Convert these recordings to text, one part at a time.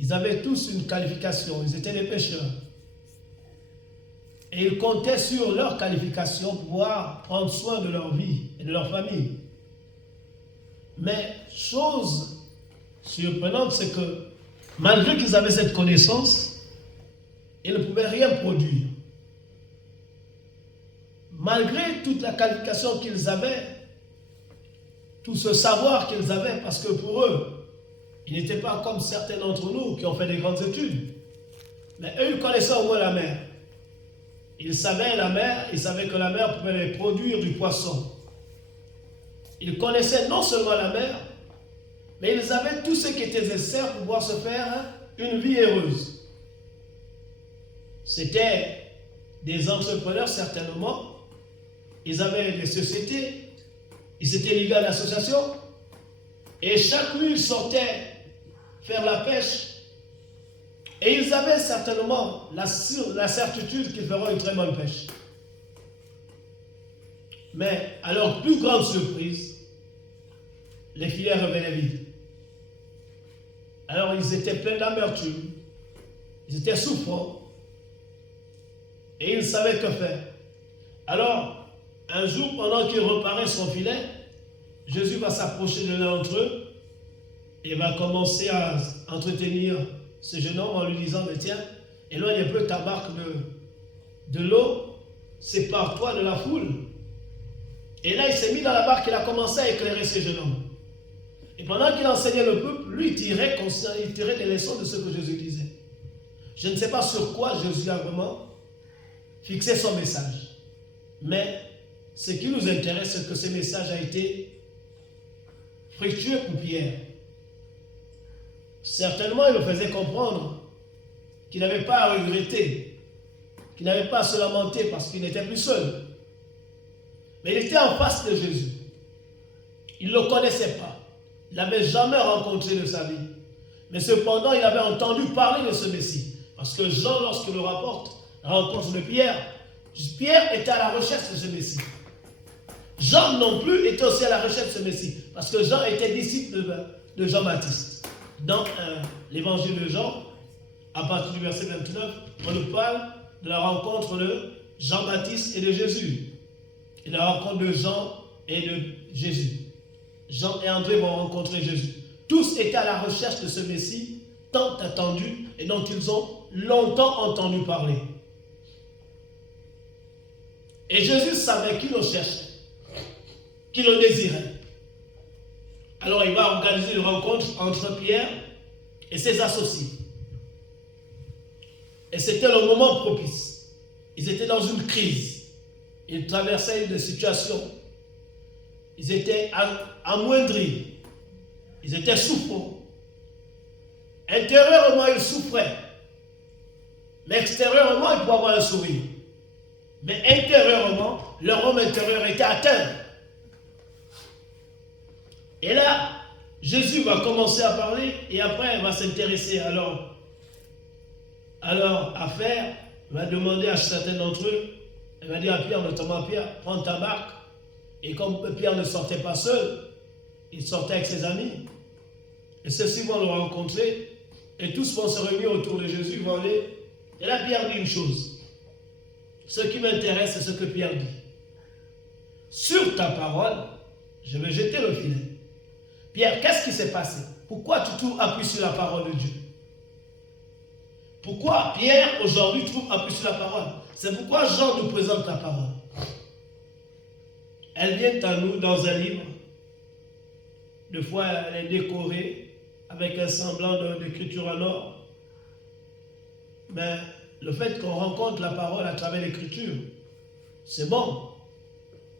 Ils avaient tous une qualification, ils étaient des pécheurs. Et ils comptaient sur leur qualification pour pouvoir prendre soin de leur vie et de leur famille. Mais chose surprenante, c'est que malgré qu'ils avaient cette connaissance, ils ne pouvaient rien produire. Malgré toute la qualification qu'ils avaient, tout ce savoir qu'ils avaient, parce que pour eux, ils n'étaient pas comme certains d'entre nous qui ont fait des grandes études. Mais eux, ils connaissaient au moins la mer. Ils savaient la mer, ils savaient que la mer pouvait les produire du poisson. Ils connaissaient non seulement la mer, mais ils avaient tout ce qui était nécessaire pour pouvoir se faire une vie heureuse. C'était des entrepreneurs certainement. Ils avaient des sociétés, ils étaient liés à l'association, et chaque nuit ils sortaient faire la pêche, et ils avaient certainement la certitude qu'ils feront une très bonne pêche. Mais à leur plus grande surprise, les filets revenaient vides. Alors ils étaient pleins d'amertume, ils étaient souffrants, et ils ne savaient que faire. Alors, un jour, pendant qu'il reparait son filet, Jésus va s'approcher de l'un d'entre eux et va commencer à entretenir ce jeune homme en lui disant, mais tiens, éloigne un peu ta barque de l'eau, sépare-toi de la foule. Et là, il s'est mis dans la barque, il a commencé à éclairer ce jeune homme. Et pendant qu'il enseignait le peuple, lui, il tirait des leçons de ce que Jésus disait. Je ne sais pas sur quoi Jésus a vraiment fixé son message. Mais ce qui nous intéresse, c'est que ce message a été fructueux pour Pierre. Certainement, il le faisait comprendre qu'il n'avait pas à regretter, qu'il n'avait pas à se lamenter parce qu'il n'était plus seul. Mais il était en face de Jésus. Il ne le connaissait pas. Il n'avait jamais rencontré de sa vie. Mais cependant, il avait entendu parler de ce Messie. Parce que Jean, lorsqu'il le rapporte, la rencontre de Pierre, Pierre était à la recherche de ce Messie. Jean non plus était aussi à la recherche de ce Messie. Parce que Jean était disciple de Jean-Baptiste. Dans l'évangile de Jean, à partir du verset 29, on nous parle de la rencontre de Jean-Baptiste et de Jésus. Et de la rencontre de Jean et de Jésus. Jean et André vont rencontrer Jésus. Tous étaient à la recherche de ce Messie tant attendu et dont ils ont longtemps entendu parler. Et Jésus savait qui le cherchait, qui le désirait. Alors il va organiser une rencontre entre Pierre et ses associés. Et c'était le moment propice. Ils étaient dans une crise. Ils traversaient une situation. Ils étaient amoindris. Ils étaient souffrants. Intérieurement, ils souffraient. Mais extérieurement, ils pouvaient avoir un sourire. Mais intérieurement, leur homme intérieur était atteint. Et là, Jésus va commencer à parler et après, il va s'intéresser à leur affaire. Il va demander à certains d'entre eux, il va dire à Pierre, notamment à Pierre, prends ta barque. Et comme Pierre ne sortait pas seul, il sortait avec ses amis. Et ceux-ci vont le rencontrer et tous vont se réunir autour de Jésus, vont aller. Et là, Pierre dit une chose. Ce qui m'intéresse, c'est ce que Pierre dit. Sur ta parole, je vais jeter le filet. Pierre, qu'est-ce qui s'est passé? Pourquoi tu trouves appui sur la parole de Dieu? Pourquoi Pierre, aujourd'hui, trouve appui sur la parole? C'est pourquoi Jean nous présente la parole. Elle vient à nous dans un livre. Des fois, elle est décorée avec un semblant d'écriture en or. Mais le fait qu'on rencontre la parole à travers l'écriture, c'est bon.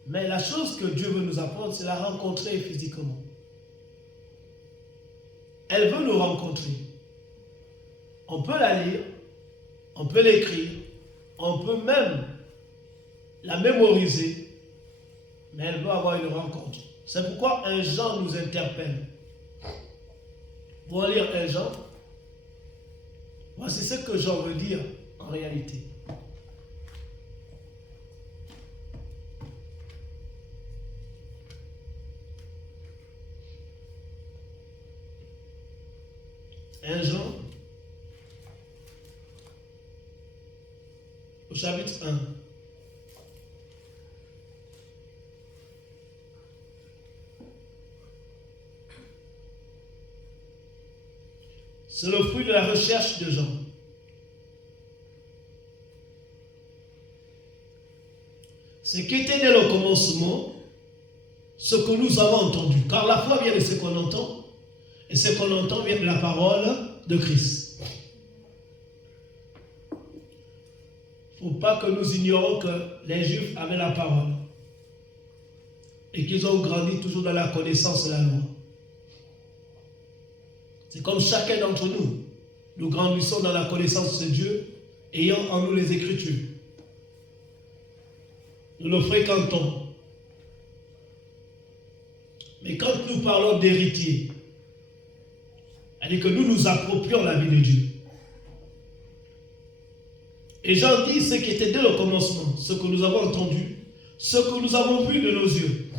Mais la chose que Dieu veut nous apprendre, c'est la rencontrer physiquement. Elle veut nous rencontrer. On peut la lire, on peut l'écrire, on peut même la mémoriser, mais elle veut avoir une rencontre. C'est pourquoi un Jean nous interpelle. Pour lire un Jean, voici ce que Jean veut dire en réalité. Un Jean, au chapitre 1. C'est le fruit de la recherche de Jean. Ce qui était dès le commencement, ce que nous avons entendu. Car la foi vient de ce qu'on entend, et ce qu'on entend vient de la parole de Christ. Il ne faut pas que nous ignorions que les Juifs avaient la parole et qu'ils ont grandi toujours dans la connaissance de la loi. C'est comme chacun d'entre nous. Nous grandissons dans la connaissance de Dieu, ayant en nous les Écritures. Nous le fréquentons. Mais quand nous parlons d'héritier, c'est-à-dire que nous nous approprions la vie de Dieu. Et Jean dit ce qui était dès le commencement, ce que nous avons entendu, ce que nous avons vu de nos yeux.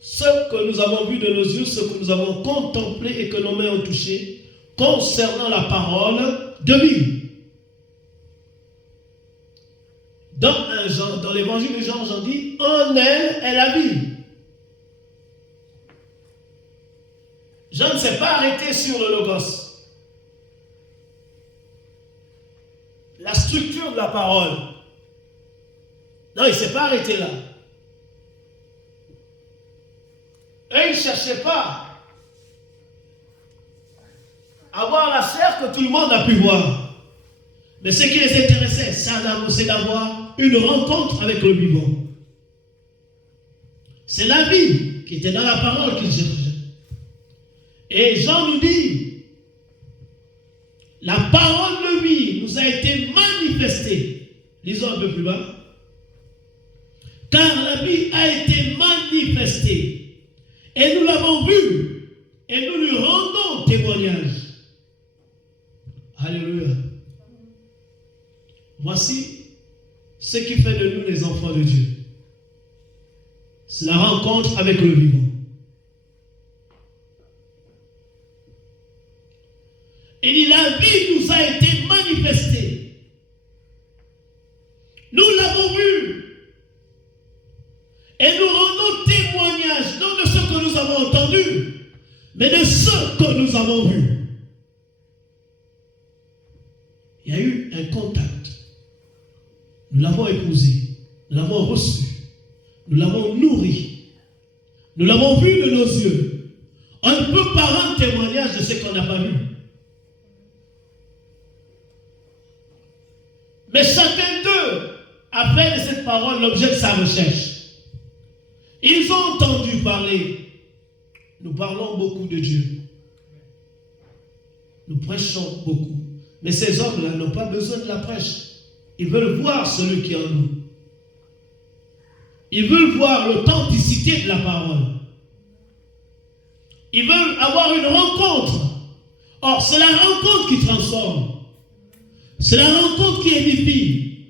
Ce que nous avons vu de nos yeux, ce que nous avons contemplé et que nos mains ont touché, concernant la parole de vie. Dans l'évangile de Jean, Jean dit, en elle est la vie. Jean ne s'est pas arrêté sur le logos. La structure de la parole. Non, il ne s'est pas arrêté là. Et il ne cherchait pas à voir la chair que tout le monde a pu voir. Mais ce qui les intéressait, c'est d'avoir une rencontre avec le vivant. C'est la vie qui était dans la parole qu'il cherchait. Et Jean nous dit, la parole de vie nous a été manifestée. Lisons un peu plus bas. Car la vie a été manifestée. Et nous l'avons vue. Et nous lui rendons témoignage. Alléluia. Voici ce qui fait de nous les enfants de Dieu. C'est la rencontre avec le vivant. Il dit, la vie nous a été manifestée. Nous l'avons vue. Et nous rendons témoignage, non de ce que nous avons entendu, mais de ce que nous avons vu. Il y a eu un contact. Nous l'avons épousé. Nous l'avons reçu. Nous l'avons nourri. Nous l'avons vu de nos yeux. On ne peut pas rendre témoignage de ce qu'on n'a pas vu. Mais chacun d'eux a fait de cette parole l'objet de sa recherche. Ils ont entendu parler. Nous parlons beaucoup de Dieu. Nous prêchons beaucoup. Mais ces hommes-là n'ont pas besoin de la prêche. Ils veulent voir celui qui est en nous. Ils veulent voir l'authenticité de la parole. Ils veulent avoir une rencontre. Or, c'est la rencontre qui transforme. C'est la rencontre qui édifie.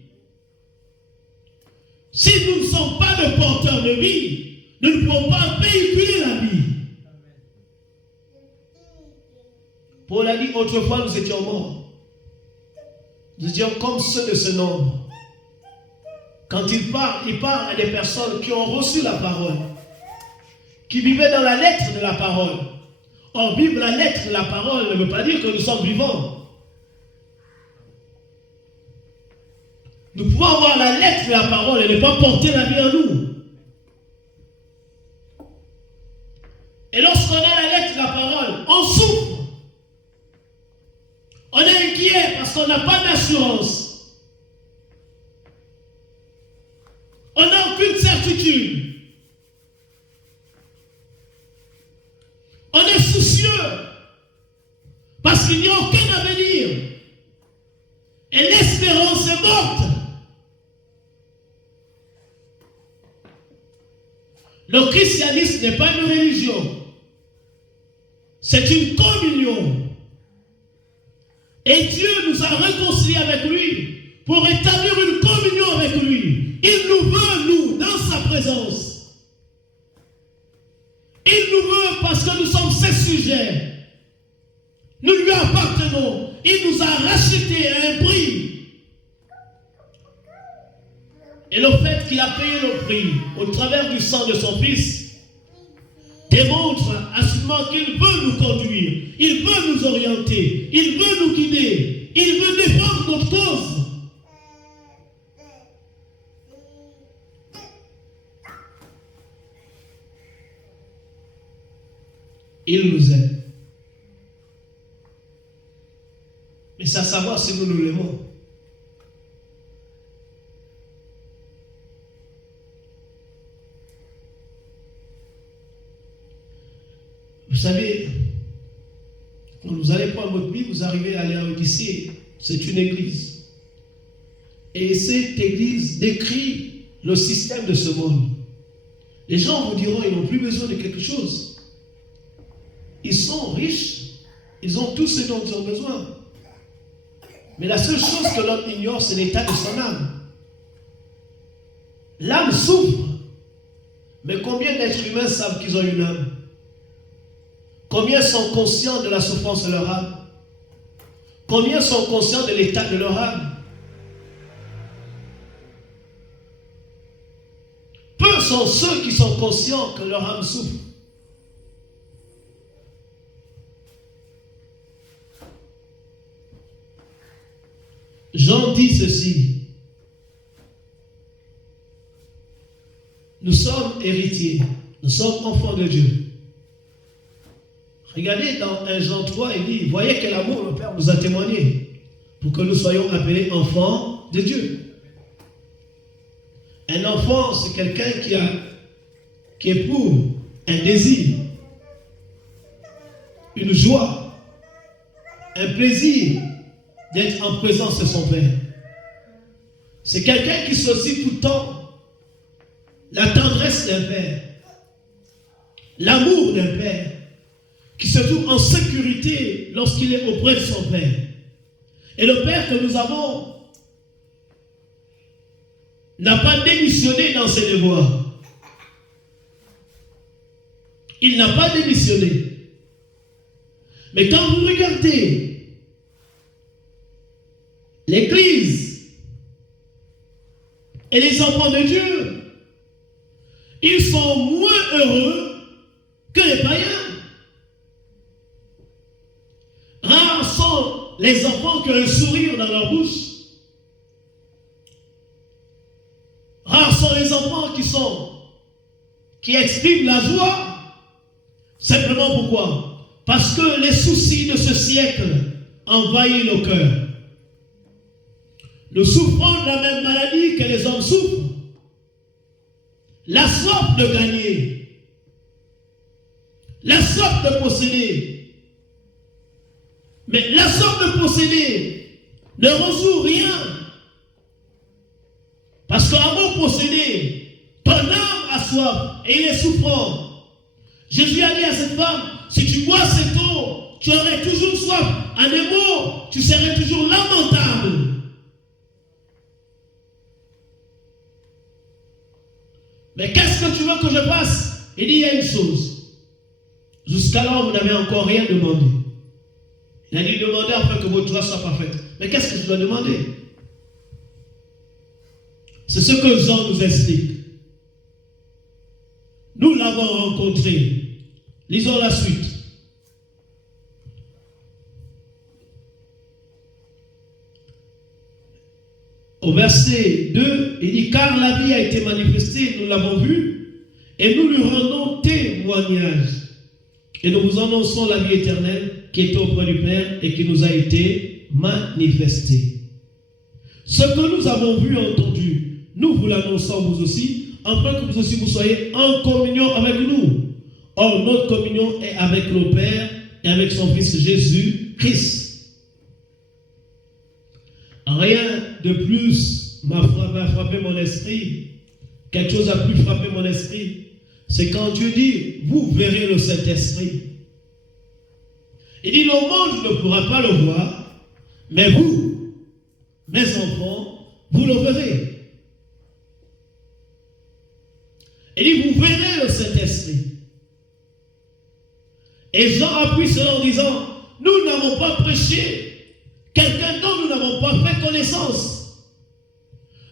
Si nous ne sommes pas de porteurs de vie, nous ne pouvons pas véhiculer la vie. Paul a dit, autrefois nous étions morts. Nous étions comme ceux de ce nombre. Quand il parle à des personnes qui ont reçu la parole, qui vivaient dans la lettre de la parole. Or, vivre la lettre de la parole ne veut pas dire que nous sommes vivants. Nous pouvons avoir la lettre de la parole et ne pas porter la vie en nous. Et lorsqu'on a la lettre de la parole, on souffre. On est inquiet parce qu'on n'a pas d'assurance. On n'a aucune certitude. On est soucieux parce qu'il n'y a aucun avenir. Et l'espérance est morte. Le christianisme n'est pas une religion. C'est une communion. Et Dieu nous a réconciliés avec lui pour établir une communion avec lui. Il nous veut, nous, dans sa présence. Il nous veut parce que nous sommes ses sujets. Nous lui appartenons. Il nous a rachetés à un prix. Et le fait qu'il a payé le prix au travers du sang de son Fils démontre assurément qu'il veut nous conduire, il veut nous orienter, il veut nous guider, il veut défendre notre cause. Il nous aime. Mais c'est à savoir si nous nous l'aimons. Vous savez, quand vous allez prendre votre Bible, vous arrivez à aller ici, c'est une église. Et cette église décrit le système de ce monde. Les gens vous diront, ils n'ont plus besoin de quelque chose. Ils sont riches, ils ont tout ce dont ils ont besoin. Mais la seule chose que l'homme ignore, c'est l'état de son âme. L'âme souffre. Mais combien d'êtres humains savent qu'ils ont une âme? Combien sont conscients de la souffrance de leur âme? Combien sont conscients de l'état de leur âme? Peu sont ceux qui sont conscients que leur âme souffre. Jean dit ceci. Nous sommes héritiers. Nous sommes enfants de Dieu. Regardez dans 1 Jean 3, il dit, voyez quel amour le Père nous a témoigné pour que nous soyons appelés enfants de Dieu. Un enfant, c'est quelqu'un qui éprouve un désir, une joie, un plaisir d'être en présence de son Père. C'est quelqu'un qui saisit tout le temps la tendresse d'un Père, l'amour d'un Père, qui se trouve en sécurité lorsqu'il est auprès de son Père. Et le Père que nous avons n'a pas démissionné dans ses devoirs. Il n'a pas démissionné. Mais quand vous regardez l'Église et les enfants de Dieu, ils sont moins heureux que les païens. Rares sont les enfants qui ont un sourire dans leur bouche. Rares sont les enfants qui expriment la joie. Simplement pourquoi? Parce que les soucis de ce siècle envahissent nos cœurs. Nous souffrons de la même maladie que les hommes souffrent. La soif de gagner. La soif de posséder. Mais la soif de posséder ne résout rien. Parce qu'avant posséder, ton âme a soif et il est souffrant. Jésus a dit à cette femme, si tu bois cette eau, tu aurais toujours soif. En un mot, tu serais toujours lamentable. Mais qu'est-ce que tu veux que je fasse? Il dit, il y a une chose. Jusqu'alors, vous n'avez encore rien demandé. Il a dit, demandez afin que votre joie soit parfaite. Mais qu'est-ce que je dois demander? C'est ce que Jean nous explique. Nous l'avons rencontré. Lisons la suite. Au verset 2, il dit, car la vie a été manifestée, nous l'avons vue, et nous lui rendons témoignage. Et nous vous annonçons la vie éternelle qui est auprès du Père et qui nous a été manifestée. Ce que nous avons vu et entendu, nous vous l'annonçons vous aussi, afin que vous aussi vous soyez en communion avec nous. Or, notre communion est avec le Père et avec son Fils Jésus-Christ. Rien de plus m'a frappé mon esprit. Quelque chose a plus frappé mon esprit. C'est quand Dieu dit, vous verrez le Saint-Esprit. Il dit, le monde ne pourra pas le voir, mais vous, mes enfants, vous le verrez. Il dit, vous verrez le Saint-Esprit. Et Jean appuie cela en disant, nous n'avons pas prêché, quelqu'un dont nous n'avons pas fait connaissance.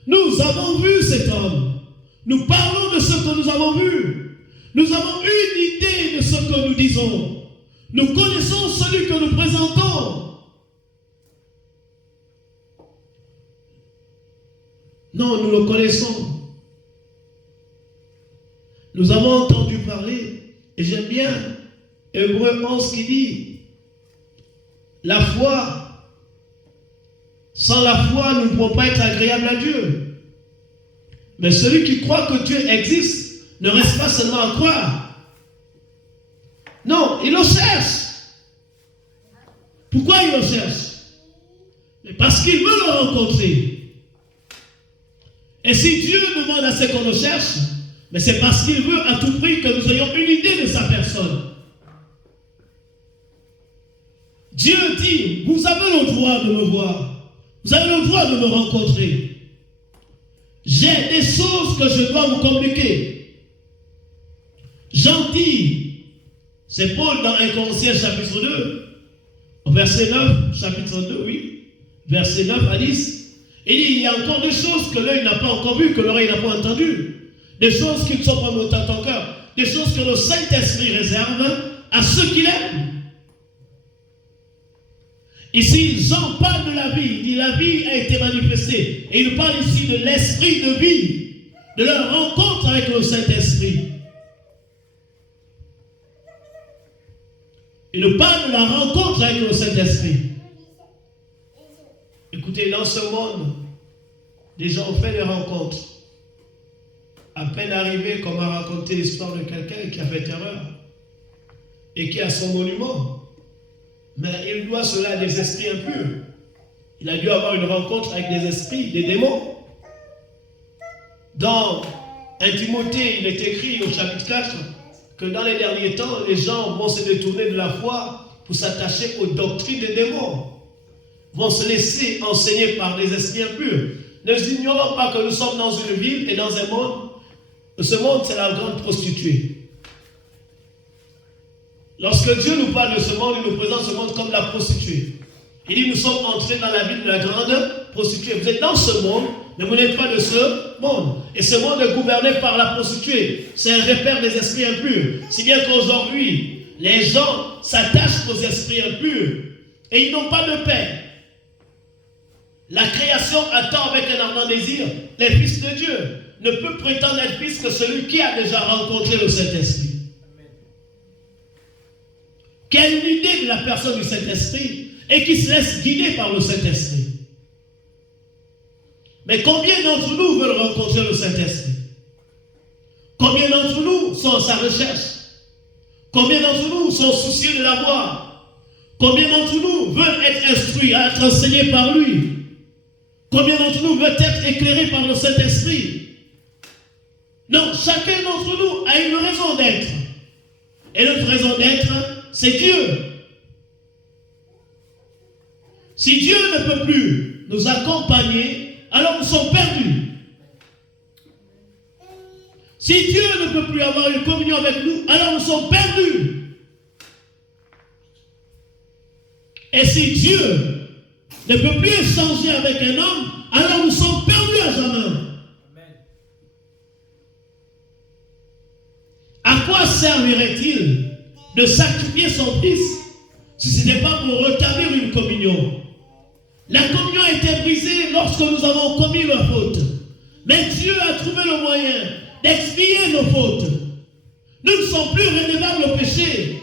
Nous avons vu cet homme. Nous parlons de ce que nous avons vu. Nous avons une idée de ce que nous disons. Nous connaissons celui que nous présentons. Non, nous le connaissons. Nous avons entendu parler, et j'aime bien Hébreux 11 qui dit, la foi, sans la foi, nous ne pouvons pas être agréables à Dieu. Mais celui qui croit que Dieu existe ne reste pas seulement à croire. Non, il le cherche. Pourquoi il le cherche? Mais parce qu'il veut le rencontrer. Et si Dieu demande à ce qu'on le cherche, mais c'est parce qu'il veut à tout prix que nous ayons une idée de sa personne. Dieu dit, vous avez le droit de me voir. Vous avez le droit de me rencontrer. J'ai des choses que je dois vous communiquer. Gentil. C'est Paul dans 1 Corinthiens chapitre 2, verset 9, chapitre 2, oui, verset 9 à 10. Il dit, il y a encore des choses que l'œil n'a pas encore vues, que l'oreille n'a pas entendues. Des choses qui ne sont pas montées à ton cœur. Des choses que le Saint-Esprit réserve à ceux qu'il aime. Ici, Jean parle de la vie. Il dit, la vie a été manifestée. Et il parle ici de l'esprit de vie, de leur rencontre avec le Saint-Esprit. Il nous parle de la rencontre avec le Saint-Esprit. Écoutez, dans ce monde, les gens ont fait des rencontres. À peine arrivé, comme a raconté l'histoire de quelqu'un qui a fait erreur et qui a son monument. Mais il doit cela à des esprits impurs. Il a dû avoir une rencontre avec des esprits, des démons. Dans 1 Timothée, il est écrit au chapitre 4 que dans les derniers temps, les gens vont se détourner de la foi pour s'attacher aux doctrines des démons. Vont se laisser enseigner par des esprits impurs. Ne ignorons pas que nous sommes dans une ville et dans un monde. Ce monde, c'est la grande prostituée. Lorsque Dieu nous parle de ce monde, il nous présente ce monde comme la prostituée. Il dit, nous sommes entrés dans la ville de la grande prostituée. Vous êtes dans ce monde, mais vous n'êtes pas de ce monde. Et ce monde est gouverné par la prostituée. C'est un repère des esprits impurs. Si bien qu'aujourd'hui, les gens s'attachent aux esprits impurs et ils n'ont pas de paix. La création attend avec un ardent désir les fils de Dieu. Ne peut prétendre être fils que celui qui a déjà rencontré le Saint-Esprit. Qui a une idée de la personne du Saint-Esprit et qui se laisse guider par le Saint-Esprit. Mais combien d'entre nous veulent rencontrer le Saint-Esprit? Combien d'entre nous sont à sa recherche? Combien d'entre nous sont soucieux de l'avoir? Combien d'entre nous veulent être instruits, être enseignés par lui? Combien d'entre nous veulent être éclairés par le Saint-Esprit? Non, chacun d'entre nous a une raison d'être. Et notre raison d'être, c'est Dieu. Si Dieu ne peut plus nous accompagner, alors nous sommes perdus. Si Dieu ne peut plus avoir une communion avec nous, alors nous sommes perdus. Et si Dieu ne peut plus échanger avec un homme, alors nous sommes perdus à jamais. À quoi servirait-il de sacrifier son fils si ce n'est pas pour rétablir une communion? La communion a été brisée lorsque nous avons commis la faute. Mais Dieu a trouvé le moyen d'expier nos fautes. Nous ne sommes plus redevables au péché.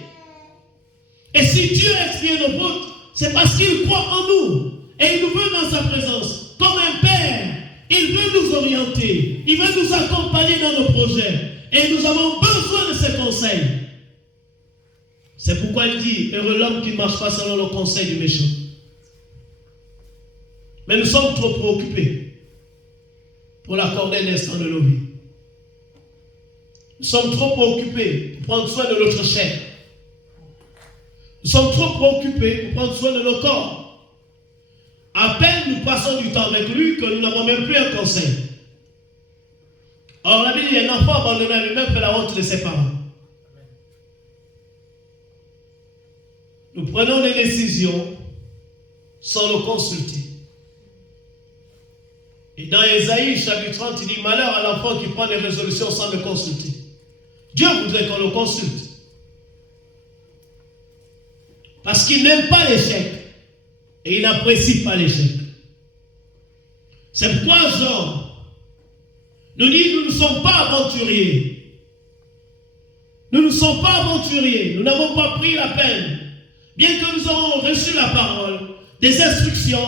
Et si Dieu a expié nos fautes, c'est parce qu'il croit en nous. Et il nous veut dans sa présence. Comme un père, il veut nous orienter. Il veut nous accompagner dans nos projets. Et nous avons besoin de ses conseils. C'est pourquoi il dit, heureux l'homme qui ne marche pas selon le conseil du méchant. Mais nous sommes trop préoccupés pour l'accorder l'instant de nos vies. Nous sommes trop préoccupés pour prendre soin de notre chair. Nous sommes trop préoccupés pour prendre soin de nos corps. À peine nous passons du temps avec lui que nous n'avons même plus un conseil. Or, la Bible dit, un enfant abandonné à lui-même fait la honte de ses parents. nous prenons des décisions sans le consulter. Et dans Ésaïe chapitre 30, il dit, malheur à l'enfant qui prend des résolutions sans le consulter. Dieu voudrait qu'on le consulte. Parce qu'il n'aime pas l'échec. Et il n'apprécie pas l'échec. C'est pourquoi Jean nous dit, nous ne sommes pas aventuriers. Nous ne sommes pas aventuriers. Nous n'avons pas pris la peine. Bien que nous avons reçu la parole, des instructions,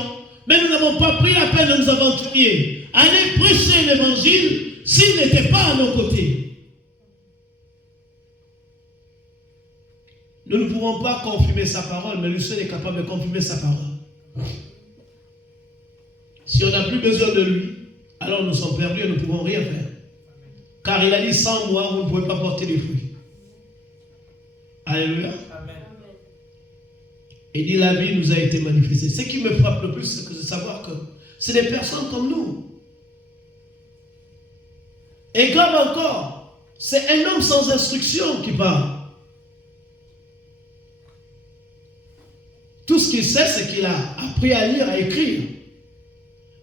mais nous n'avons pas pris la peine de nous aventurer. Aller prêcher l'évangile s'il n'était pas à nos côtés. Nous ne pouvons pas confirmer sa parole, mais lui seul est capable de confirmer sa parole. Si on n'a plus besoin de lui, alors nous sommes perdus et nous ne pouvons rien faire. Car il a dit, sans moi, vous ne pouvez pas porter des fruits. Alléluia. Amen. Et dit, la vie nous a été manifestée. Ce qui me frappe le plus, c'est de savoir que c'est des personnes comme nous. Et grave encore, c'est un homme sans instruction qui parle. Tout ce qu'il sait, c'est qu'il a appris à lire, à écrire.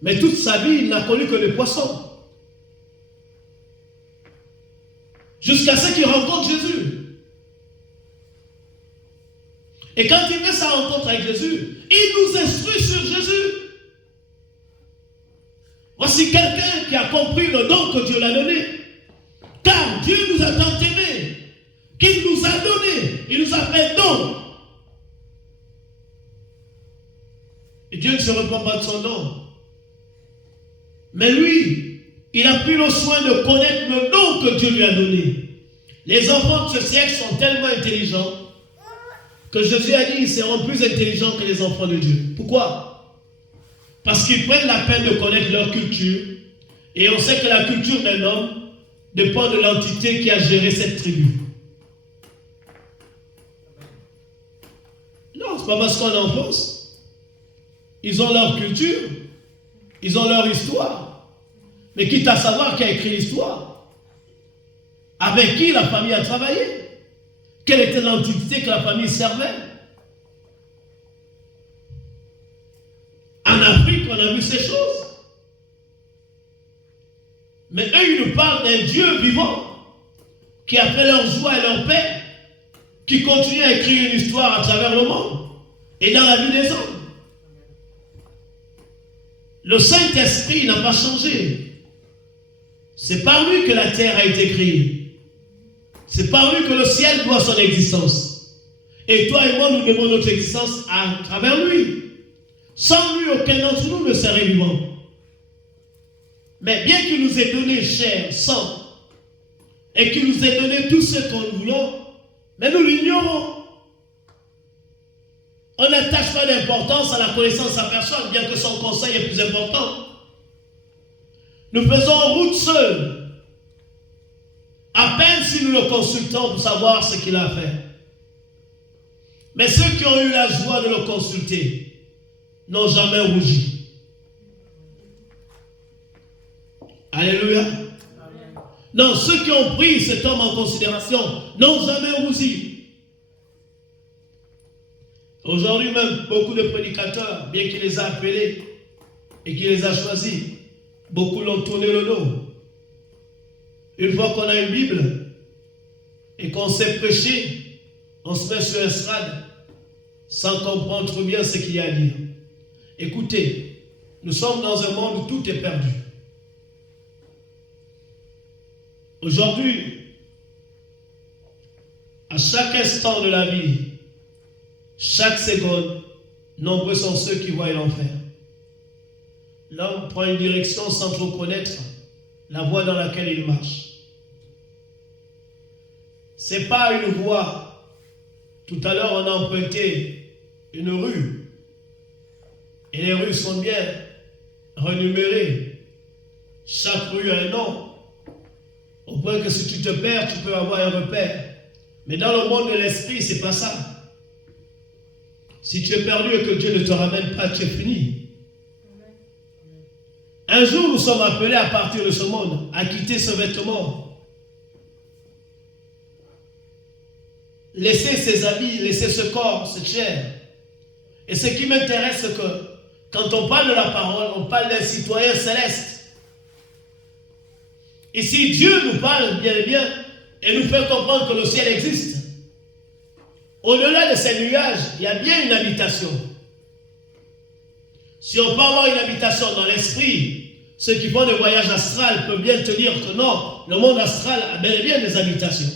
Mais toute sa vie, il n'a connu que les poissons. Jusqu'à ce qu'il rencontre Jésus. Et quand il fait sa rencontre avec Jésus, il nous instruit sur Jésus. Voici quelqu'un qui a compris le don que Dieu l'a donné. Car Dieu nous a tant aimés, qu'il nous a donné, il nous a fait don. Et Dieu ne se reprend pas de son don. Mais lui, il a pris le soin de connaître le don que Dieu lui a donné. Les enfants de ce siècle sont tellement intelligents que Jésus a dit qu'ils seront plus intelligents que les enfants de Dieu. Pourquoi? Parce qu'ils prennent la peine de connaître leur culture. Et on sait que la culture d'un homme dépend de l'entité qui a géré cette tribu. Non, ce n'est pas parce qu'on enfonce. Ils ont leur culture. Ils ont leur histoire. Mais quitte à savoir qui a écrit l'histoire, avec qui la famille a travaillé, quelle était l'entité que la famille servait. En Afrique, on a vu ces choses. Mais eux, ils nous parlent d'un Dieu vivant qui a fait leur joie et leur paix, qui continue à écrire une histoire à travers le monde et dans la vie des hommes. Le Saint-Esprit n'a pas changé. C'est par lui que la terre a été créée. C'est par lui que le ciel doit son existence. Et toi et moi, nous devons notre existence à travers lui. Sans lui, aucun d'entre nous ne serait vivant. Mais bien qu'il nous ait donné chair, sang, et qu'il nous ait donné tout ce qu'on nous voulons, mais nous l'ignorons. On n'attache pas d'importance à la connaissance de sa personne, bien que son conseil est plus important. Nous faisons route seuls. À peine si nous le consultons pour savoir ce qu'il a fait. Mais ceux qui ont eu la joie de le consulter n'ont jamais rougi. Alléluia. Amen. Non, ceux qui ont pris cet homme en considération n'ont jamais rougi. Aujourd'hui même, beaucoup de prédicateurs, bien qu'il les a appelés et qu'il les a choisis, beaucoup l'ont tourné le dos. Une fois qu'on a une Bible et qu'on sait prêcher, on se met sur un estrade sans comprendre trop bien ce qu'il y a à dire. Écoutez, nous sommes dans un monde où tout est perdu. Aujourd'hui, à chaque instant de la vie, chaque seconde, nombreux sont ceux qui voient l'enfer. L'homme prend une direction sans trop connaître la voie dans laquelle il marche. Ce n'est pas une voie. Tout à l'heure, on a emprunté une rue. Et les rues sont bien renumérées. Chaque rue a un nom. Au point que si tu te perds, tu peux avoir un repère. Mais dans le monde de l'esprit, ce n'est pas ça. Si tu es perdu et que Dieu ne te ramène pas, tu es fini. Un jour, nous sommes appelés à partir de ce monde, à quitter ce vêtement. laisser ses habits, laisser ce corps, cette chair. Et ce qui m'intéresse, c'est que quand on parle de la parole, on parle d'un citoyen céleste. Ici, Dieu nous parle bien et bien et nous fait comprendre que le ciel existe. Au-delà de ces nuages, il y a bien une habitation. Si on peut avoir une habitation dans l'esprit, ceux qui font des voyages astrales peuvent bien te dire que non, le monde astral a bel et bien des habitations.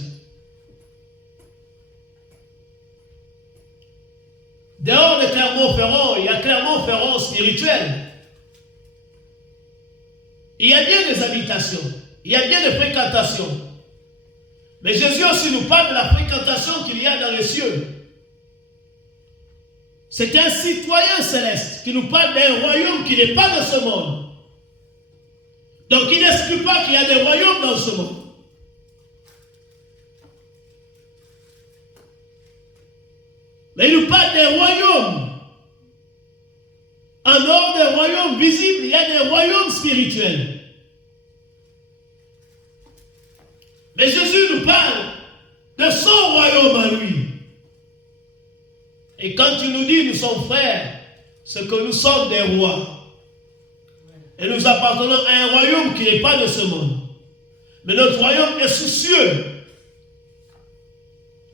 Dehors de Clermont-Ferrand, il y a Clermont-Ferrand spirituel. Il y a bien des habitations, il y a bien des fréquentations. Mais Jésus aussi nous parle de la fréquentation qu'il y a dans les cieux. C'est un citoyen céleste qui nous parle d'un royaume qui n'est pas de ce monde. Donc il n'exclut pas qu'il y a des royaumes dans ce monde. Mais il nous parle des royaumes. En dehors des royaumes visibles, il y a des royaumes spirituels. Mais Jésus nous parle de son royaume à lui. Et quand il nous dit nous sommes frères, c'est que nous sommes des rois. Et nous appartenons à un royaume qui n'est pas de ce monde. Mais notre royaume est soucieux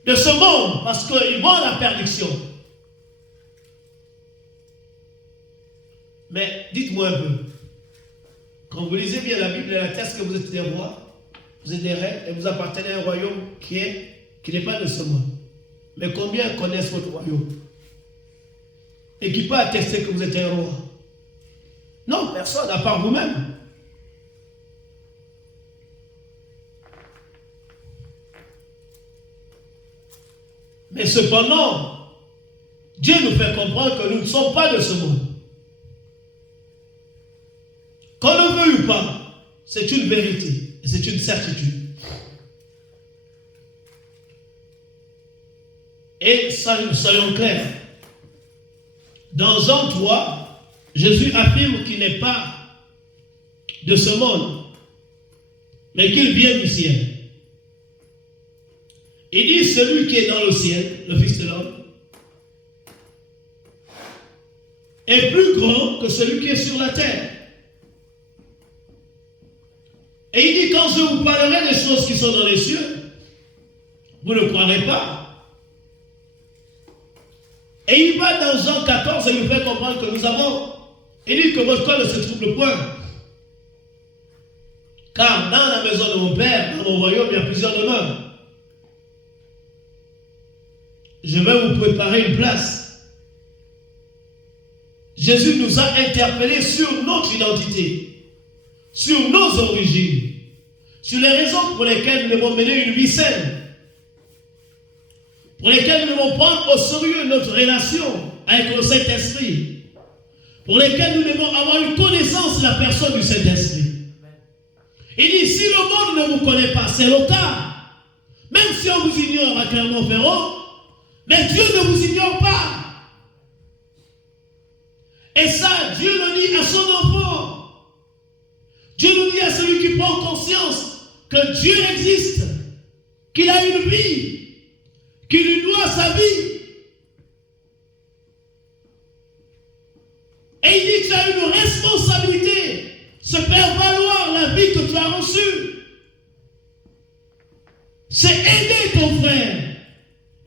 de ce monde parce qu'ils vont à la perdition. Mais dites-moi un peu, quand vous lisez bien la Bible, elle atteste que vous êtes des rois, vous êtes des reines et vous appartenez à un royaume qui n'est pas de ce monde. Mais combien connaissent votre royaume? Et qui peut attester que vous êtes un roi? Non, personne, à part vous-même. Mais cependant, Dieu nous fait comprendre que nous ne sommes pas de ce monde. Qu'on le veuille ou pas, c'est une vérité et c'est une certitude. Et soyons clairs. Dans Jean 3, Jésus affirme qu'il n'est pas de ce monde, mais qu'il vient du ciel. Il dit, celui qui est dans le ciel, le Fils de l'homme, est plus grand que celui qui est sur la terre. Et il dit, quand je vous parlerai des choses qui sont dans les cieux, vous ne croirez pas. Et il va dans Jean 14 et il nous fait comprendre que nous avons, il dit que votre cœur ne se trouble point. Car dans la maison de mon Père, dans mon royaume, il y a plusieurs demeures. Je vais vous préparer une place. Jésus nous a interpellés sur notre identité, sur nos origines, sur les raisons pour lesquelles nous devons mener une vie saine, pour lesquelles nous devons prendre au sérieux notre relation avec le Saint-Esprit, pour lesquelles nous devons avoir une connaissance de la personne du Saint-Esprit. Il dit, si le monde ne vous connaît pas, c'est le cas. Même si on vous ignore à Clermont-Ferrand, mais Dieu ne vous ignore pas. Et ça, Dieu le dit à son enfant. Dieu nous dit à celui qui prend conscience que Dieu existe, qu'il a une vie, qu'il lui doit sa vie. Et il dit, tu as une responsabilité, se faire valoir la vie que tu as reçue. C'est aider ton frère,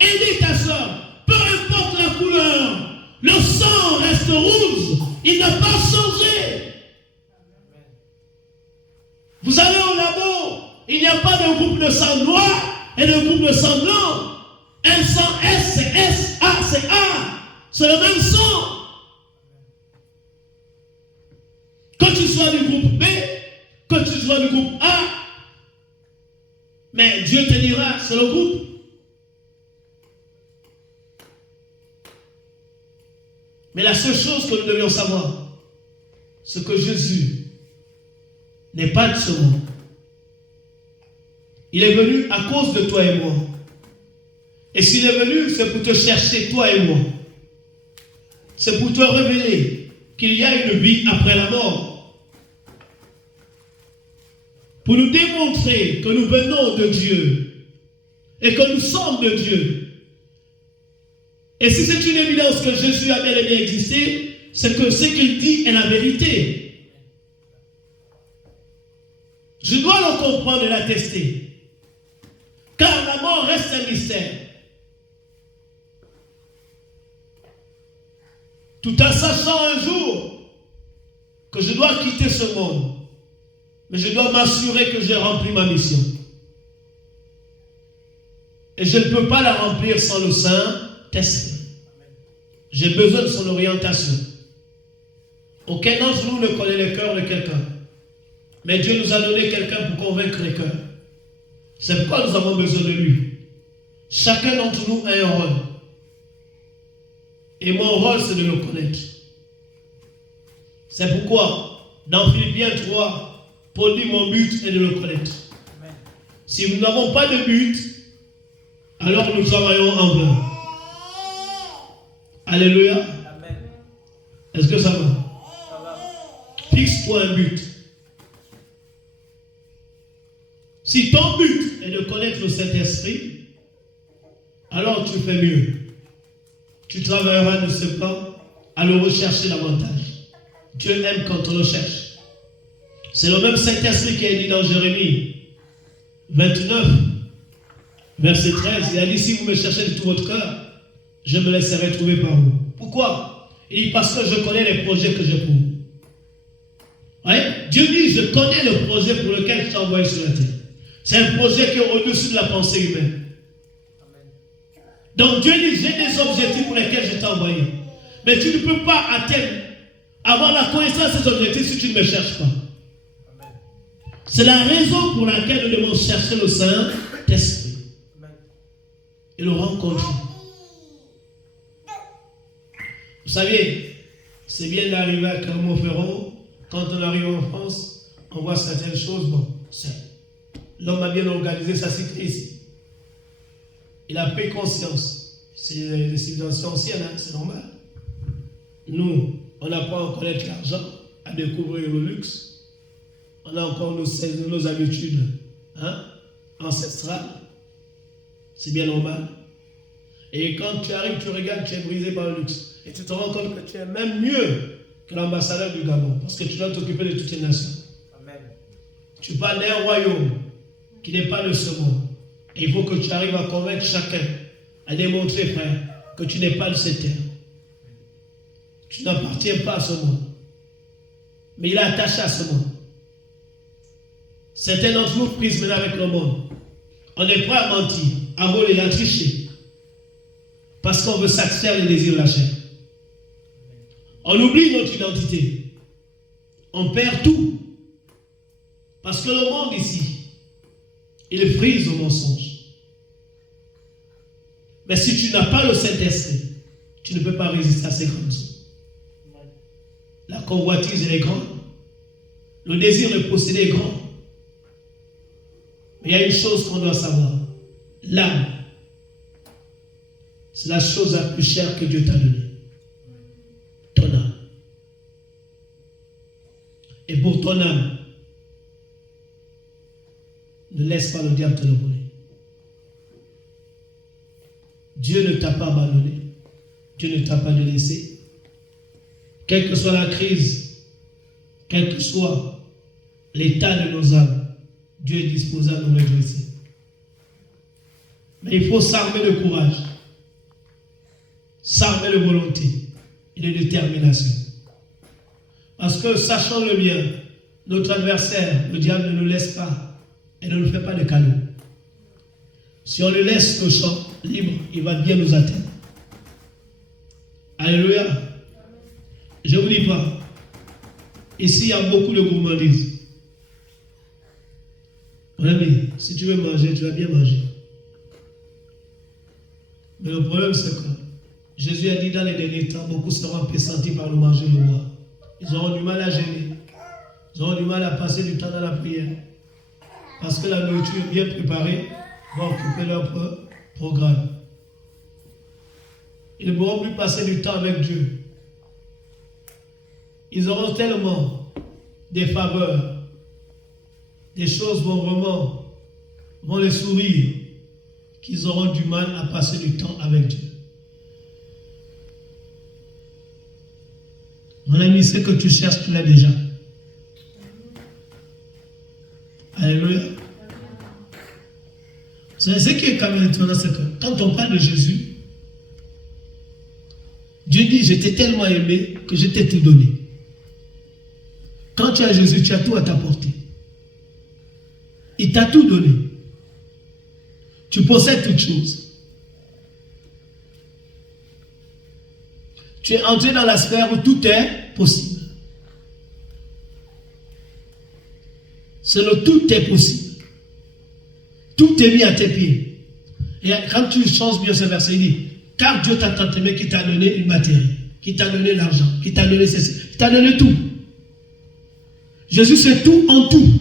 aider ta soeur, peu importe la couleur, le sang reste rouge, il n'a pas changé. Vous allez au labo, il n'y a pas de groupe de sang noir et de groupe de sang blanc. Un sang S, c'est S, A, c'est A. C'est le même sang. Que tu sois du groupe B, que tu sois du groupe A, mais Dieu te dira, c'est le groupe. Mais la seule chose que nous devions savoir, c'est que Jésus n'est pas de ce monde. Il est venu à cause de toi et moi. Et s'il est venu, c'est pour te chercher, toi et moi. C'est pour te révéler qu'il y a une vie après la mort. Pour nous démontrer que nous venons de Dieu et que nous sommes de Dieu. Et si c'est une évidence que Jésus a bel et bien existé, c'est que ce qu'il dit est la vérité. Je dois le comprendre et l'attester. Car la mort reste un mystère. Tout en sachant un jour que je dois quitter ce monde, mais je dois m'assurer que j'ai rempli ma mission. Et je ne peux pas la remplir sans le Saint-Esprit. J'ai besoin de son orientation. Aucun d'entre nous ne connaît le cœur de quelqu'un. Mais Dieu nous a donné quelqu'un pour convaincre les cœurs. C'est pourquoi nous avons besoin de lui. Chacun d'entre nous a un rôle. Et mon rôle, c'est de le connaître. C'est pourquoi, dans Philippiens 3, Paul dit, mon but est de le connaître. Amen. Si nous n'avons pas de but, alors nous travaillons en vain. Alléluia. Amen. Est-ce que ça va? Ça va. Fixe-toi un but. Si ton but est de connaître le Saint-Esprit, alors tu fais mieux. Tu travailleras de ce pas à le rechercher davantage. Dieu aime quand on le cherche. C'est le même Saint-Esprit qui est dit dans Jérémie 29, verset 13. Il a dit, si vous me cherchez de tout votre cœur, je me laisserai trouver par vous. Pourquoi? Il dit, parce que je connais les projets que j'ai pour vous. Ouais? Dieu dit, je connais le projet pour lequel je t'ai envoyé sur la terre. C'est un projet qui est au-dessus de la pensée humaine. Donc Dieu dit, j'ai des objectifs pour lesquels je t'ai envoyé. Mais tu ne peux pas atteindre, avoir la connaissance de ces objectifs si tu ne me cherches pas. C'est la raison pour laquelle nous devons chercher le Saint-Esprit. Et le rencontrer. Vous savez, c'est bien d'arriver à Clermont-Ferrand. Quand on arrive en France, on voit certaines choses. Bon, l'homme a bien organisé sa cité ici. Il a pris conscience. C'est des civilisations anciennes, hein, c'est normal. Nous, on apprend à connaître l'argent, à découvrir le luxe. On a encore nos habitudes ancestrales. C'est bien normal. Et quand tu arrives, tu regardes, tu es brisé par le luxe. Et tu te rends compte que tu es même mieux que l'ambassadeur du Gabon. Parce que tu dois t'occuper de toutes les nations. Amen. Tu parles d'un royaume qui n'est pas de ce monde. Et il faut que tu arrives à convaincre chacun, à démontrer, frère, que tu n'es pas de cette terre. Tu n'appartiens pas à ce monde. Mais il est attaché à ce monde. Certains d'entre nous prisent maintenant avec le monde. On est prêt à mentir, à voler, à tricher. Parce qu'on veut satisfaire les désirs de la chair. On oublie notre identité. On perd tout. Parce que le monde ici, il frise au mensonge. Mais si tu n'as pas le Saint-Esprit, tu ne peux pas résister à ces grandes choses. La convoitise, elle est grande. Le désir de posséder est grand. Mais il y a une chose qu'on doit savoir. L'âme, c'est la chose la plus chère que Dieu t'a donnée. Ton âme. Et pour ton âme, ne laisse pas le diable te le voler. Dieu ne t'a pas abandonné. Dieu ne t'a pas délaissé. Quelle que soit la crise, quel que soit l'état de nos âmes, Dieu est disposé à nous redresser. Mais il faut s'armer de courage, s'armer de volonté et de détermination. Parce que, sachant le bien, notre adversaire, le diable, ne nous laisse pas et ne nous fait pas de cadeaux. Si on lui laisse le champ libre, il va bien nous atteindre. Alléluia. Je ne vous dis pas. Ici, il y a beaucoup de gourmandises. Mon ami, si tu veux manger, tu vas bien manger. Mais le problème, c'est que Jésus a dit dans les derniers temps, beaucoup seront pressentis par le manger le roi. Ils auront du mal à gêner. Ils auront du mal à passer du temps dans la prière. Parce que la nourriture bien préparée va occuper leur programme. Ils ne pourront plus passer du temps avec Dieu. Ils auront tellement des faveurs. Des choses vont les sourire, qu'ils auront du mal à passer du temps avec Dieu. Mon ami, ce que tu cherches, tu l'as déjà. Alléluia. Vous savez, ce qui est quand même étonnant, c'est que quand on parle de Jésus, Dieu dit, je t'ai tellement aimé que je t'ai tout donné. Quand tu as Jésus, tu as tout à t'apporter. Il t'a tout donné. Tu possèdes toutes choses. Tu es entré dans la sphère où tout est possible. C'est le tout est possible. Tout est mis à tes pieds. Et quand tu changes bien ce verset, il dit, car Dieu t'a tant aimé qu'il t'a donné une matière, qu'il t'a donné l'argent, qu'il t'a donné ceci, qu'il t'a donné tout. Jésus, c'est tout en tout.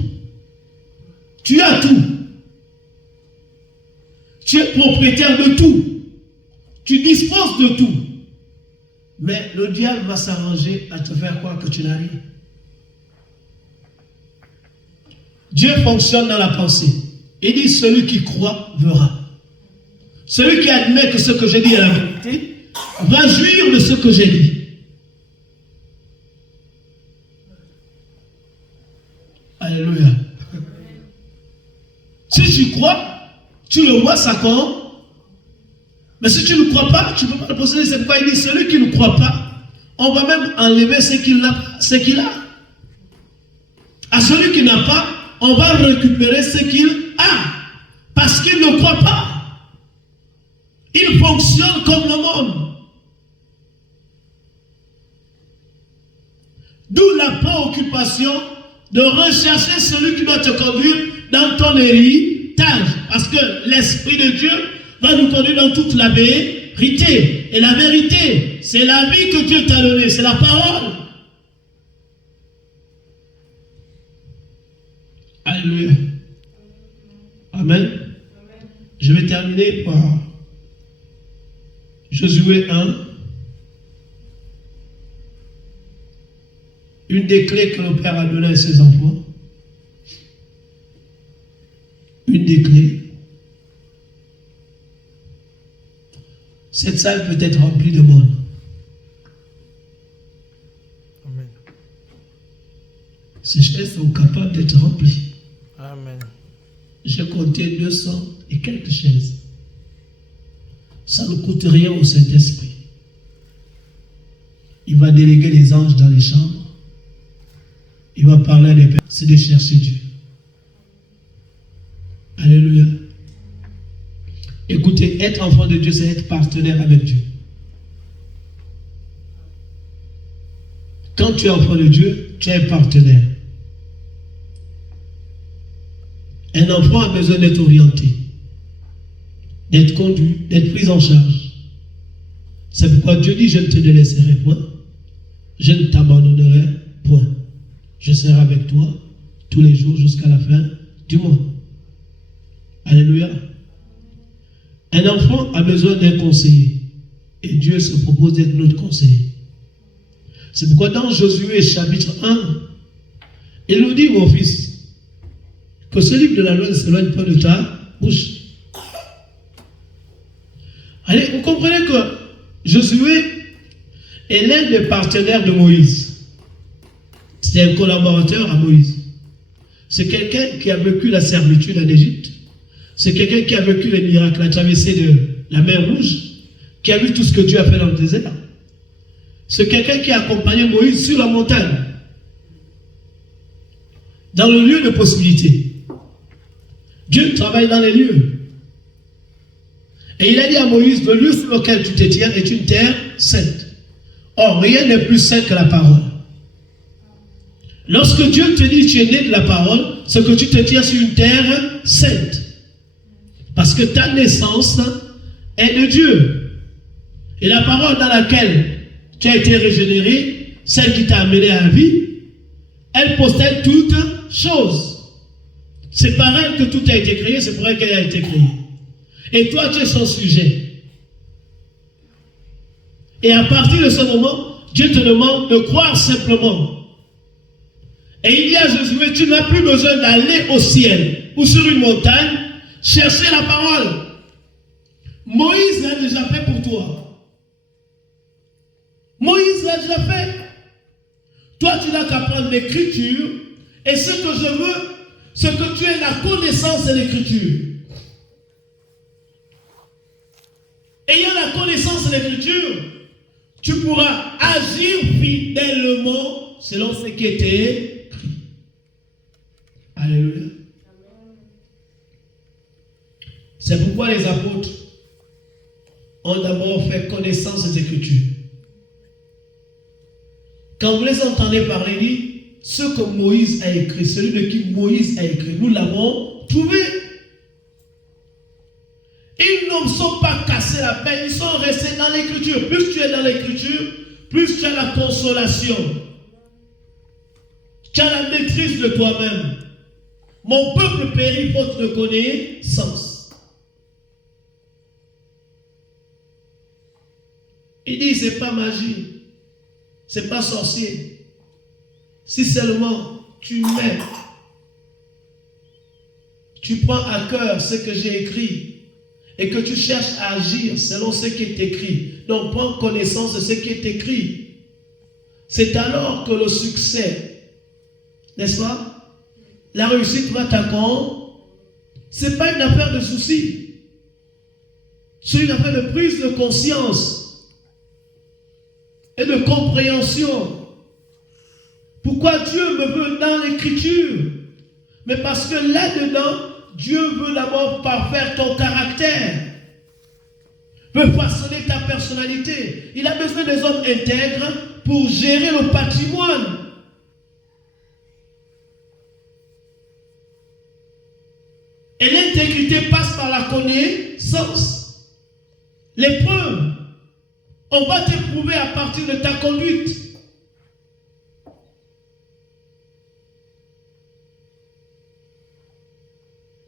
Tu as tout. Tu es propriétaire de tout. Tu disposes de tout. Mais le diable va s'arranger à te faire croire que tu n'as rien. Dieu fonctionne dans la pensée. Il dit, celui qui croit verra. Celui qui admet que ce que j'ai dit est la vérité, va jouir de ce que j'ai dit. Alléluia. Si tu crois, tu le vois, ça compte. Mais si tu ne crois pas, tu ne peux pas le posséder. C'est pourquoi il dit, celui qui ne croit pas, on va même enlever ce qu'il a. À celui qui n'a pas, on va récupérer ce qu'il a. Parce qu'il ne croit pas. Il fonctionne comme le monde. D'où la préoccupation de rechercher celui qui doit te conduire dans ton héritage. Parce que l'Esprit de Dieu va nous conduire dans toute la vérité. Et la vérité, c'est la vie que Dieu t'a donnée, c'est la parole. Alléluia. Amen. Je vais terminer par Josué 1. Une des clés que le Père a données à ses enfants. Une des clés. Cette salle peut être remplie de monde. Amen. Ces chaises sont capables d'être remplies. Amen. J'ai compté 200 et quelques chaises. Ça ne coûte rien au Saint-Esprit. Il va déléguer les anges dans les chambres. Il va parler à des personnes. C'est de chercher Dieu. Alléluia. Écoutez, être enfant de Dieu, c'est être partenaire avec Dieu. Quand tu es enfant de Dieu, tu es un partenaire. Un enfant a besoin d'être orienté, d'être conduit, d'être pris en charge. C'est pourquoi Dieu dit, je ne te délaisserai point, je ne t'abandonnerai point. Je serai avec toi tous les jours jusqu'à la fin du mois. Alléluia. Un enfant a besoin d'un conseiller. Et Dieu se propose d'être notre conseiller. C'est pourquoi dans Josué chapitre 1, il nous dit, mon fils, que ce livre de la loi ne s'éloigne pas de ta bouche. Allez, vous comprenez que Josué est l'un des partenaires de Moïse. C'est un collaborateur à Moïse. C'est quelqu'un qui a vécu la servitude en Égypte. C'est quelqu'un qui a vécu les miracles, la traversée de la mer Rouge, qui a vu tout ce que Dieu a fait dans le désert. C'est quelqu'un qui a accompagné Moïse sur la montagne, dans le lieu de possibilité. Dieu travaille dans les lieux. Et il a dit à Moïse, le lieu sur lequel tu te tiens est une terre sainte. Or, rien n'est plus saint que la parole. Lorsque Dieu te dit tu es né de la parole, c'est que tu te tiens sur une terre sainte. Parce que ta naissance est de Dieu. Et la parole dans laquelle tu as été régénéré, celle qui t'a amené à la vie, elle possède toutes choses. C'est par elle que tout a été créé, c'est pour elle qu'elle a été créée. Et toi, tu es son sujet. Et à partir de ce moment, Dieu te demande de croire simplement. Et il dit à Josué, tu n'as plus besoin d'aller au ciel ou sur une montagne chercher la parole. Moïse l'a déjà fait pour toi. Moïse l'a déjà fait. tu n'as qu'à prendre l'écriture, et ce que je veux, c'est que tu aies la connaissance de l'écriture. Ayant la connaissance de l'écriture, tu pourras agir fidèlement selon ce qui était écrit. Alléluia. C'est pourquoi les apôtres ont d'abord fait connaissance des Écritures. Quand vous les entendez parler, dit ce que Moïse a écrit, celui de qui Moïse a écrit, nous l'avons trouvé. Ils ne sont pas cassés la peine, ils sont restés dans l'écriture. Plus tu es dans l'écriture, plus tu as la consolation. Tu as la maîtrise de toi-même. Mon peuple périt faute de connaissance. Il dit, c'est pas magie, c'est pas sorcier. Si seulement tu m'aimes, tu prends à cœur ce que j'ai écrit et que tu cherches à agir selon ce qui est écrit. Donc prends connaissance de ce qui est écrit. C'est alors que le succès, n'est-ce pas? La réussite va t'attendre. Ce n'est pas une affaire de souci. C'est une affaire de prise de conscience et de compréhension. Pourquoi Dieu me veut dans l'écriture? Mais parce que là-dedans, Dieu veut d'abord parfaire ton caractère, veut façonner ta personnalité. Il a besoin des hommes intègres pour gérer le patrimoine. Et l'intégrité passe par la connaissance. L'épreuve, on va t'éprouver à partir de ta conduite.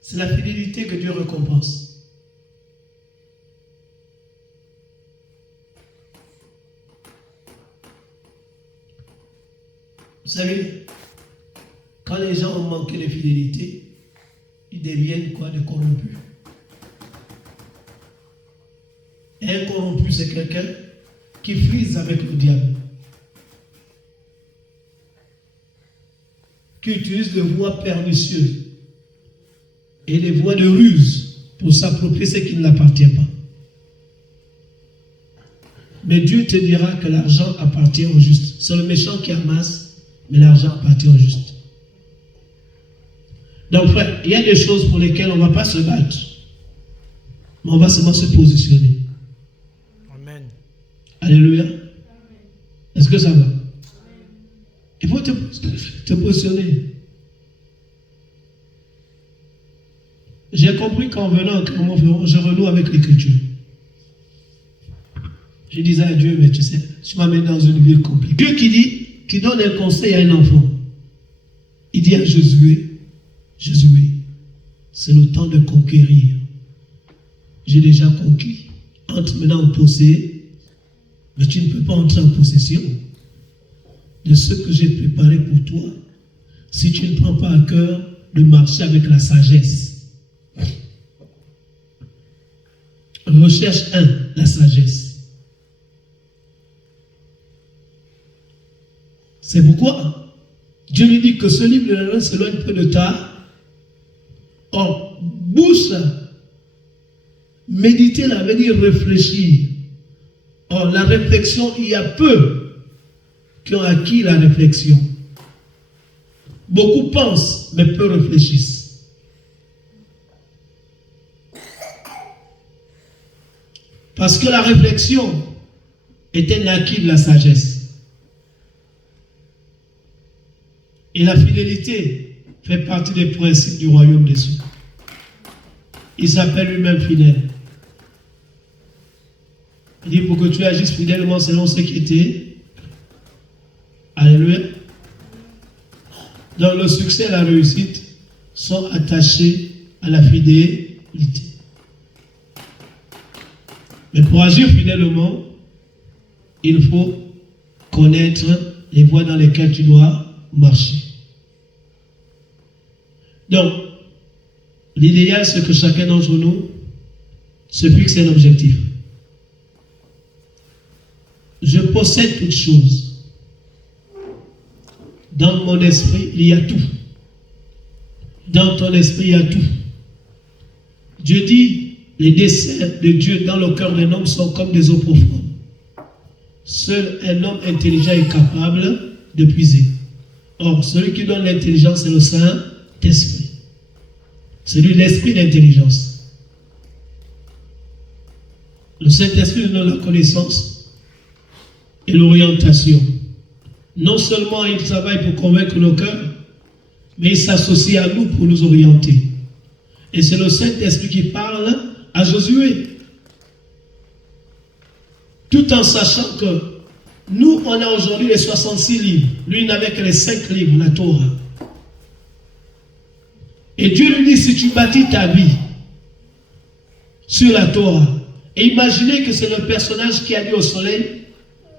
C'est la fidélité que Dieu récompense. Vous savez, quand les gens ont manqué de fidélité, ils deviennent quoi? Des corrompus. Et un corrompu, c'est quelqu'un qui frise avec le diable, qui utilise des voies pernicieuses et les voies de ruse pour s'approprier ce qui ne l'appartient pas. Mais Dieu te dira que l'argent appartient au juste. C'est le méchant qui amasse, mais l'argent appartient au juste. Donc frère, il y a des choses pour lesquelles on ne va pas se battre, mais on va seulement se positionner. Amen. Alléluia. Est-ce que ça va? Il faut te positionner. J'ai compris qu'en venant je renoue avec l'écriture. Je disais à Dieu, mais tu sais, tu m'amènes dans une ville compliquée. Dieu qui donne un conseil à un enfant. Il dit à Josué, c'est le temps de conquérir. J'ai déjà conquis. Entre maintenant au possé, mais tu ne peux pas entrer en possession de ce que j'ai préparé pour toi si tu ne prends pas à cœur de marcher avec la sagesse. Recherche 1, la sagesse. C'est pourquoi Dieu lui dit que ce livre de la loi s'éloigne peu de ta bouche. Méditer, là veut dire réfléchir. Or, la réflexion, il y a peu qui ont acquis la réflexion. Beaucoup pensent, mais peu réfléchissent. Parce que la réflexion est un acquis de la sagesse. Et la fidélité fait partie des principes du royaume des cieux. Il s'appelle lui-même fidèle. Il dit pour que tu agisses fidèlement selon ce qui était. Alléluia. Donc le succès et la réussite sont attachés à la fidélité. Mais pour agir fidèlement, il faut connaître les voies dans lesquelles tu dois marcher. Donc, l'idéal, c'est que chacun d'entre nous se fixe un objectif. Je possède toutes choses. Dans mon esprit, il y a tout. Dans ton esprit, il y a tout. Dieu dit, les desseins de Dieu dans le cœur d'un homme sont comme des eaux profondes. Seul un homme intelligent est capable de puiser. Or, celui qui donne l'intelligence, c'est le Saint-Esprit. C'est lui l'esprit d'intelligence. Le Saint-Esprit donne la connaissance et l'orientation. Non seulement il travaille pour convaincre nos cœurs, mais il s'associe à nous pour nous orienter. Et c'est le Saint-Esprit qui parle à Josué. Tout en sachant que nous, on a aujourd'hui les 66 livres. Lui, il n'avait que les 5 livres, la Torah. Et Dieu lui dit, si tu bâtis ta vie sur la Torah, et imaginez que c'est le personnage qui a dit au soleil,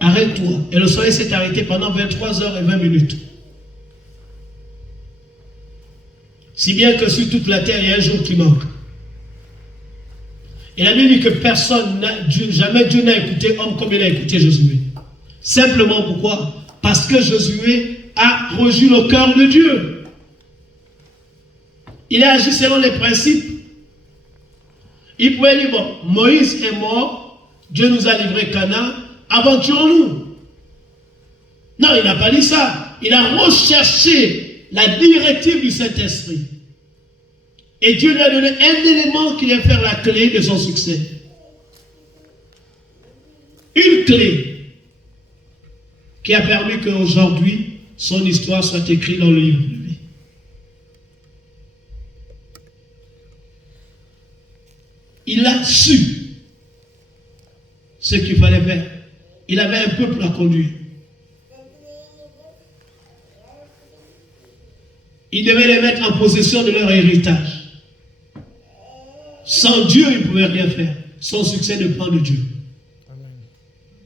arrête-toi. Et le soleil s'est arrêté pendant 23h20. Si bien que sur toute la terre, il y a un jour qui manque. Et la Bible dit que personne, jamais Dieu n'a écouté homme comme il a écouté Josué. Simplement pourquoi? Parce que Josué a reçu le cœur de Dieu. Il a agi selon les principes. Il pouvait dire, bon, Moïse est mort, Dieu nous a livré Canaan, aventurons-nous. Non, il n'a pas dit ça. Il a recherché la directive du Saint-Esprit. Et Dieu lui a donné un élément qui vient faire la clé de son succès. Une clé qui a permis qu'aujourd'hui, son histoire soit écrite dans le livre de vie. Il a su ce qu'il fallait faire. Il avait un peuple à conduire. Il devait les mettre en possession de leur héritage. Sans Dieu, il ne pouvait rien faire. Son succès dépend de Dieu. Amen.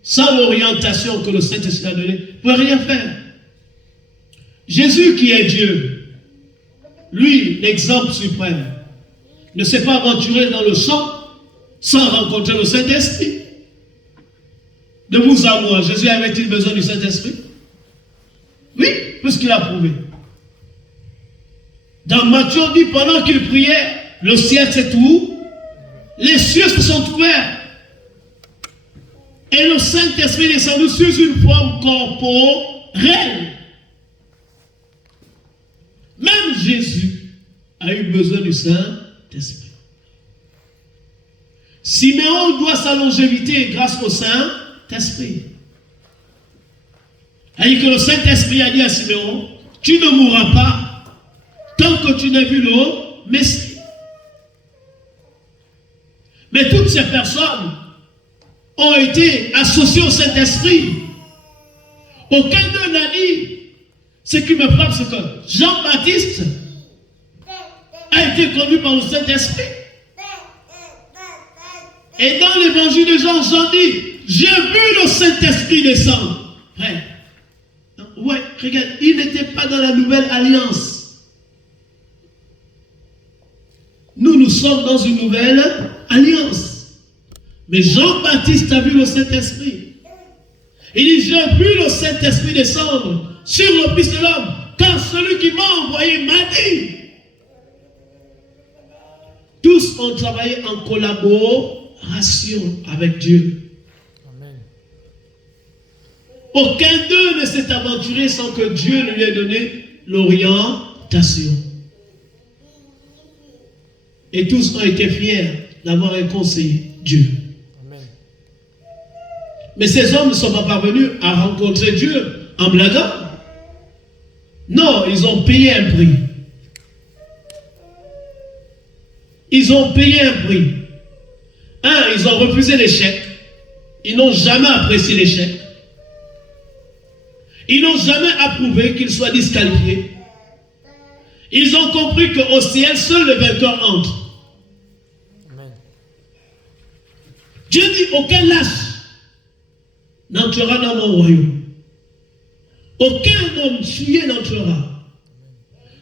Sans l'orientation que le Saint-Esprit a donnée, il ne pouvait rien faire. Jésus qui est Dieu, lui, l'exemple suprême, ne s'est pas aventuré dans le champ sans rencontrer le Saint-Esprit. De vous à moi, Jésus avait-il besoin du Saint-Esprit? Oui, puisqu'il a prouvé. Dans Matthieu, on dit, pendant qu'il priait, le ciel s'est ouvert, les cieux se sont ouverts. Et le Saint-Esprit est descendu sous une forme corporelle. Même Jésus a eu besoin du Saint-Esprit. Siméon doit sa longévité grâce au Saint-Esprit. Et que le Saint-Esprit a dit à Siméon, tu ne mourras pas tant que tu n'as vu le Messie. Mais toutes ces personnes ont été associées au Saint-Esprit. Aucun d'eux n'a dit, ce qui me frappe, c'est que Jean-Baptiste a été conduit par le Saint-Esprit. Et dans l'évangile de Jean, Jean dit, j'ai vu le Saint-Esprit descendre. Ouais, regarde, il n'était pas dans la nouvelle alliance. Nous sommes dans une nouvelle alliance. Mais Jean-Baptiste a vu le Saint-Esprit. Il dit, j'ai vu le Saint-Esprit descendre sur le Fils de l'homme, car celui qui m'a envoyé m'a dit. Tous ont travaillé en collaboration avec Dieu. Amen. Aucun d'eux ne s'est aventuré sans que Dieu lui ait donné l'orientation. Et tous ont été fiers d'avoir un conseiller, Dieu. Amen. Mais ces hommes ne sont pas parvenus à rencontrer Dieu en blaguant. Non, ils ont payé un prix. Ils ont payé un prix. Ils ont refusé l'échec. Ils n'ont jamais apprécié l'échec. Ils n'ont jamais approuvé qu'ils soient disqualifiés. Ils ont compris qu'au ciel, seul le vainqueur entre. Amen. Dieu dit, aucun lâche n'entrera dans mon royaume. Aucun homme souillé n'entrera.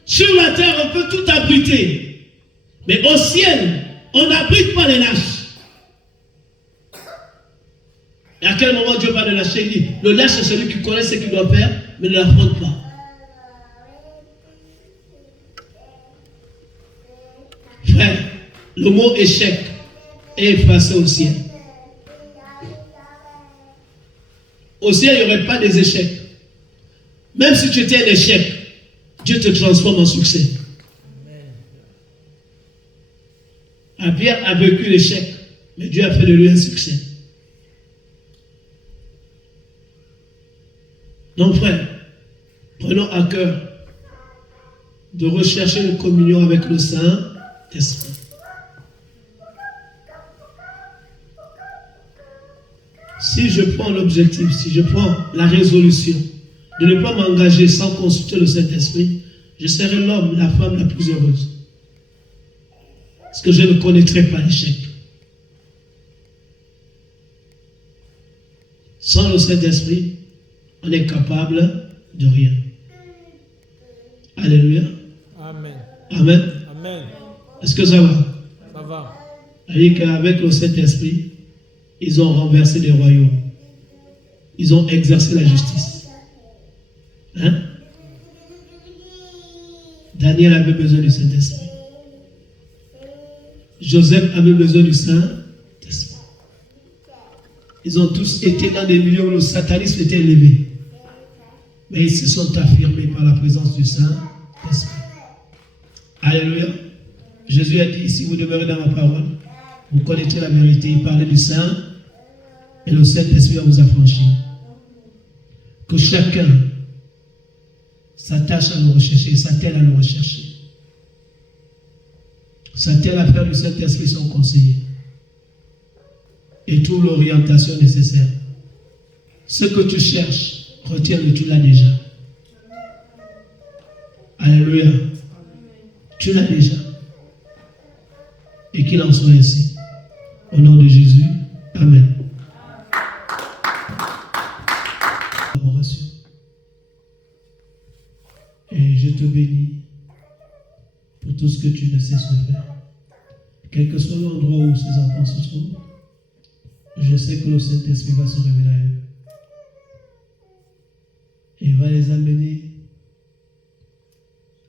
Sur la terre, on peut tout abriter. Mais au ciel, on n'abrite pas les lâches. Et à quel moment Dieu va le lâcher? Il dit, le lâche, c'est celui qui connaît ce qu'il doit faire, mais ne l'affronte pas. Frère, le mot échec est effacé au ciel. Au ciel, il n'y aurait pas des échecs. Même si tu étais un échec, Dieu te transforme en succès. Pierre a vécu l'échec, mais Dieu a fait de lui un succès. Donc frère, prenons à cœur de rechercher une communion avec le Saint-Esprit. Si je prends l'objectif, si je prends la résolution de ne pas m'engager sans consulter le Saint-Esprit, je serai l'homme, la femme la plus heureuse. Parce que je ne connaîtrai pas l'échec. Sans le Saint-Esprit, on est capable de rien. Alléluia. Amen. Amen. Amen. Est-ce que ça va? Ça va. C'est-à-dire qu'avec le Saint-Esprit, ils ont renversé les royaumes. Ils ont exercé la justice. Hein? Daniel avait besoin du Saint-Esprit. Joseph avait besoin du Saint-Esprit. Ils ont tous été dans des milieux où le satanisme était élevé. Mais ils se sont affirmés par la présence du Saint-Esprit. Alléluia. Jésus a dit, si vous demeurez dans ma parole, vous connaîtrez la vérité. Il parlait du Saint et le Saint-Esprit va vous affranchir. Que chacun s'attache à le rechercher, s'attelle à le rechercher. S'attelle à faire du Saint-Esprit son conseiller. Et toute l'orientation nécessaire. Ce que tu cherches, retiens-le, tu l'as déjà. Alléluia. Tu l'as déjà. Et qu'il en soit ainsi. Au nom de Jésus. Amen. Et je te bénis pour tout ce que tu ne cesses de faire. Quel que soit l'endroit où ces enfants se trouvent, je sais que le Saint-Esprit va se révéler à eux. Et va les amener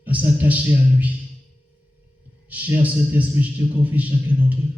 à s'attacher à lui. Cher Saint-Esprit, je te confie chacun d'entre eux.